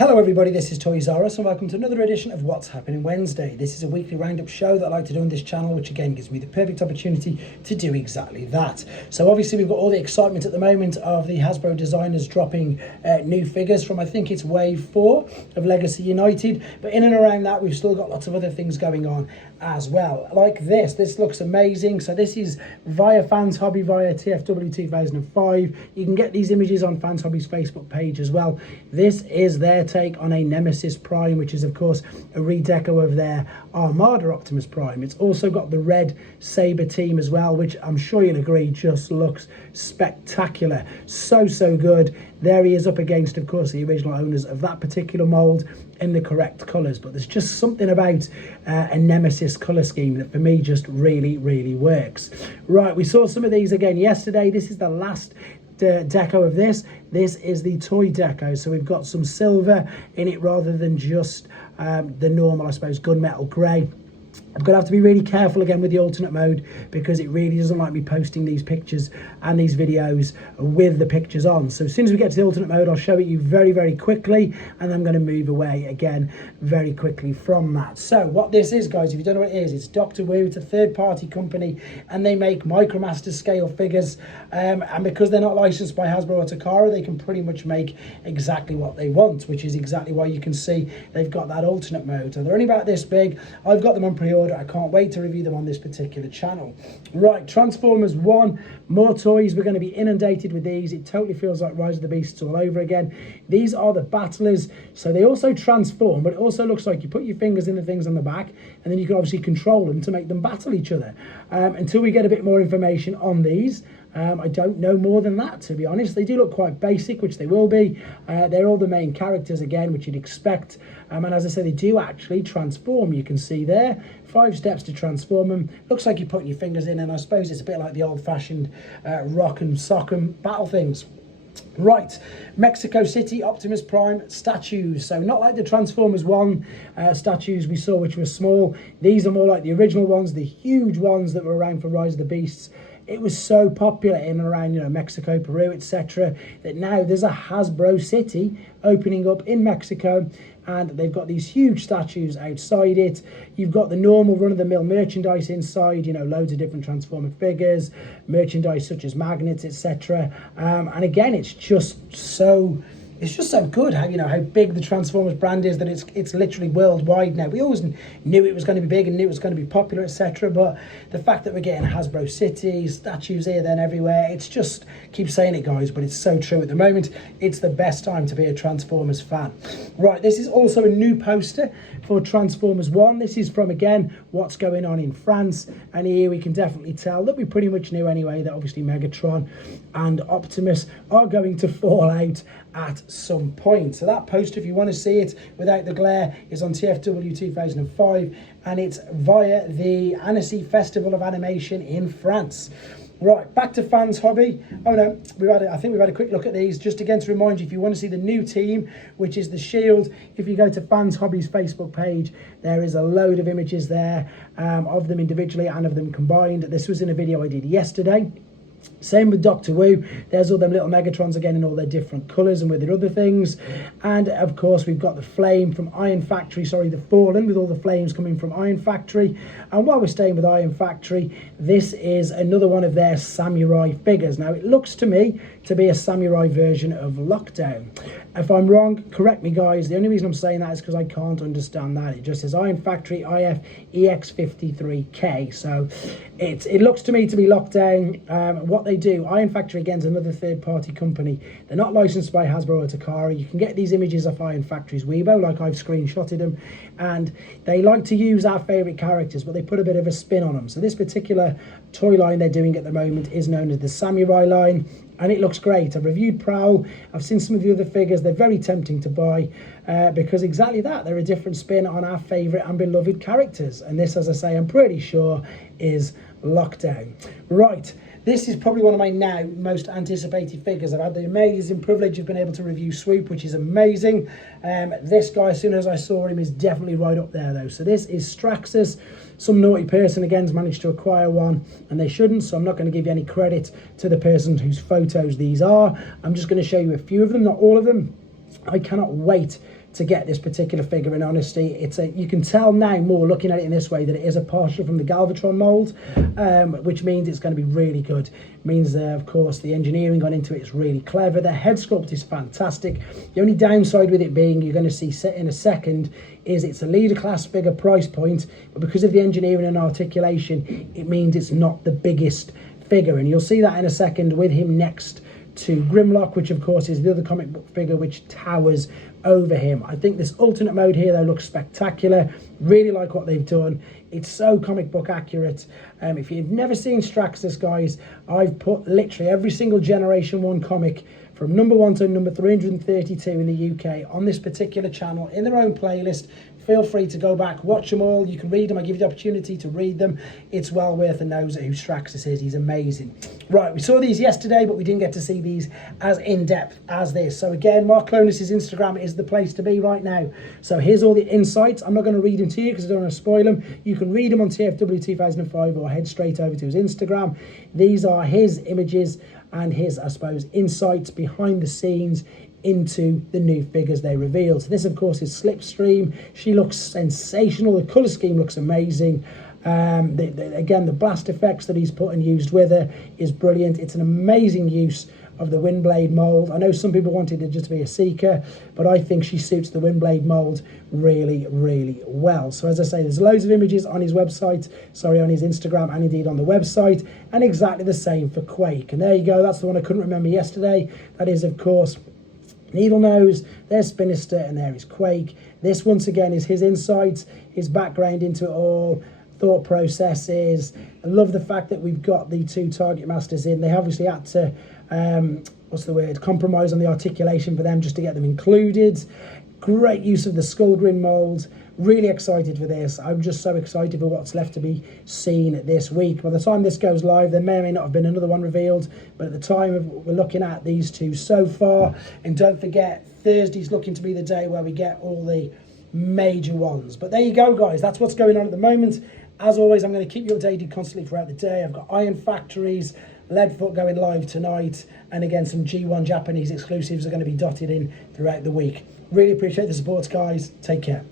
Hello everybody, this is Toys R Us and welcome to another edition of What's Happening Wednesday. This is a weekly roundup show that I like to do on this channel, which again gives me the perfect opportunity to do exactly that. So obviously we've got all the excitement at the moment of the Hasbro designers dropping new figures from, I think it's Wave 4 of Legacy United, but in and around that we've still got lots of other things going on as well. Like this looks amazing. So this is via Fans Hobby, via TFW 2005. You can get these images on Fans Hobby's Facebook page as well. This is their take on a Nemesis Prime, which is of course a redeco of their Armada Optimus Prime. It's also got the red Saber team as well, which I'm sure you'll agree just looks spectacular. So good. There he is up against, of course, the original owners of that particular mold in the correct colours. But there's just something about a Nemesis colour scheme that for me just really works. Right, we saw some of these again yesterday. This is the last deco of this. This is the toy deco. So we've got some silver in it rather than just the normal, I suppose, gunmetal grey. I'm going to have to be really careful again with the alternate mode because it really doesn't like me posting these pictures and these videos with the pictures on. So as soon as we get to the alternate mode, I'll show it you very quickly, and I'm going to move away again very quickly from that. So what this is, guys, if you don't know what it is, it's Dr. Wu. It's a third-party company and they make Micromaster scale figures, and because they're not licensed by Hasbro or Takara, they can pretty much make exactly what they want, which is exactly why you can see they've got that alternate mode. So they're only about this big. I've got them on pre-order. I can't wait to review them on this particular channel. Right, Transformers 1, more toys. We're going to be inundated with these. It totally feels like Rise of the Beasts all over again. These are the battlers, so they also transform, but it also looks like you put your fingers in the things on the back and then you can obviously control them to make them battle each other. Until we get a bit more information on these, I don't know more than that, to be honest. They do look quite basic, which they will be. They're all the main characters again, which you'd expect. And as I said, they do actually transform. You can see there 5 steps to transform them. Looks like you're putting your fingers in, and I suppose it's a bit like the old-fashioned rock and sock 'em battle things. Right, Mexico City Optimus Prime statues. So not like the Transformers 1 statues we saw, which were small. These are more like the original ones, the huge ones that were around for Rise of the Beasts. It was so popular in and around, you know, Mexico, Peru, etc., that now there's a Hasbro City opening up in Mexico, and they've got these huge statues outside it. You've got the normal run-of-the-mill merchandise inside, you know, loads of different Transformer figures, merchandise such as magnets, etc. And again, it's just so good how, you know, how big the Transformers brand is, that it's literally worldwide now. We always knew it was going to be big and knew it was going to be popular, etc. But the fact that we're getting Hasbro City statues here, then everywhere, it's just, keep saying it, guys, but it's so true at the moment. It's the best time to be a Transformers fan. Right, this is also a new poster for Transformers 1. This is from, again, What's Going On in France. And here we can definitely tell that we pretty much knew anyway that obviously Megatron and Optimus are going to fall out at some point. So that poster, if you want to see it without the glare, is on TFW 2005, and it's via the Annecy Festival of Animation in France. Right, back to Fans Hobby. Oh no, I think we've had a quick look at these, just again to remind you, if you want to see the new team, which is the Shield, if you go to Fans Hobby's Facebook page, there is a load of images there of them individually and of them combined. This was in a video I did yesterday. Same with Dr. Wu. There's all them little Megatrons again in all their different colours and with their other things. And of course we've got the Flame from Ironfactor, the Fallen, with all the flames coming from Ironfactor. And while we're staying with Ironfactor, this is another one of their samurai figures. Now it looks to me to be a samurai version of Lockdown. If I'm wrong, correct me, guys. The only reason I'm saying that is because I can't understand that. It just says Ironfactor IF EX53K. So it looks to me to be Lockdown. What they do, Ironfactor again is another third-party company. They're not licensed by Hasbro or Takara. You can get these images off Ironfactor's Weibo, like I've screenshotted them, and they like to use our favourite characters, but they put a bit of a spin on them. So this particular toy line they're doing at the moment is known as the Samurai line, and it looks great. I've reviewed Prowl. I've seen some of the other figures. They're very tempting to buy because exactly that, they're a different spin on our favourite and beloved characters. And this, as I say, I'm pretty sure is Lockdown. Right. This is probably one of my now most anticipated figures. I've had the amazing privilege of being able to review Swoop, which is amazing. This guy, as soon as I saw him, is definitely right up there though. So this is Straxus. Some naughty person again has managed to acquire one, and they shouldn't, so I'm not going to give you any credit to the person whose photos these are. I'm just going to show you a few of them, not all of them. I cannot wait to get this particular figure in honesty. You can tell now more looking at it in this way that it is a partial from the Galvatron mould, which means it's going to be really good. It means of course the engineering gone into it is really clever. The head sculpt is fantastic. The only downside with it being, you're going to see in a second, is it's a leader class figure price point, but because of the engineering and articulation, it means it's not the biggest figure, and you'll see that in a second with him next to Grimlock, which of course is the other comic book figure which towers over him. I think this alternate mode here though looks spectacular. Really like what they've done. It's so comic book accurate. If you've never seen Straxus, guys, I've put literally every single Generation 1 comic from number 1 to number 332 in the UK on this particular channel in their own playlist. Feel free to go back, watch them all. You can read them. I give you the opportunity to read them. It's well worth a nose at who Straxus is. He's amazing. Right, we saw these yesterday, but we didn't get to see these as in-depth as this. So again, Mark Clonus' Instagram is the place to be right now. So here's all the insights. I'm not going to read them to you because I don't want to spoil them. You can read them on TFW 2005 or head straight over to his Instagram. These are his images and his, I suppose, insights behind the scenes into the new figures they revealed. So this of course is Slipstream. She looks sensational. The colour scheme looks amazing. Again, the blast effects that he's put and used with her is brilliant. It's an amazing use of the Windblade mould. I know some people wanted it just to be a Seeker, but I think she suits the Windblade mould really, really well. So as I say, there's loads of images on his website, on his Instagram, and indeed on the website, and exactly the same for Quake. And there you go, that's the one I couldn't remember yesterday. That is, of course, Needle Nose. There's Spinister, and there is Quake. This, once again, is his insights, his background into it all, thought processes. I love the fact that we've got the two Target Masters in. They obviously had to, compromise on the articulation for them just to get them included. Great use of the Skullgrin mould. Really excited for this. I'm just so excited for what's left to be seen this week. By the time this goes live, there may or may not have been another one revealed, but at the time we're looking at these two so far. And don't forget, Thursday's looking to be the day where we get all the major ones. But there you go, guys. That's what's going on at the moment. As always, I'm going to keep you updated constantly throughout the day. I've got Ironfactories, Leadfoot going live tonight, and again, some G1 Japanese exclusives are going to be dotted in throughout the week. Really appreciate the support, guys. Take care.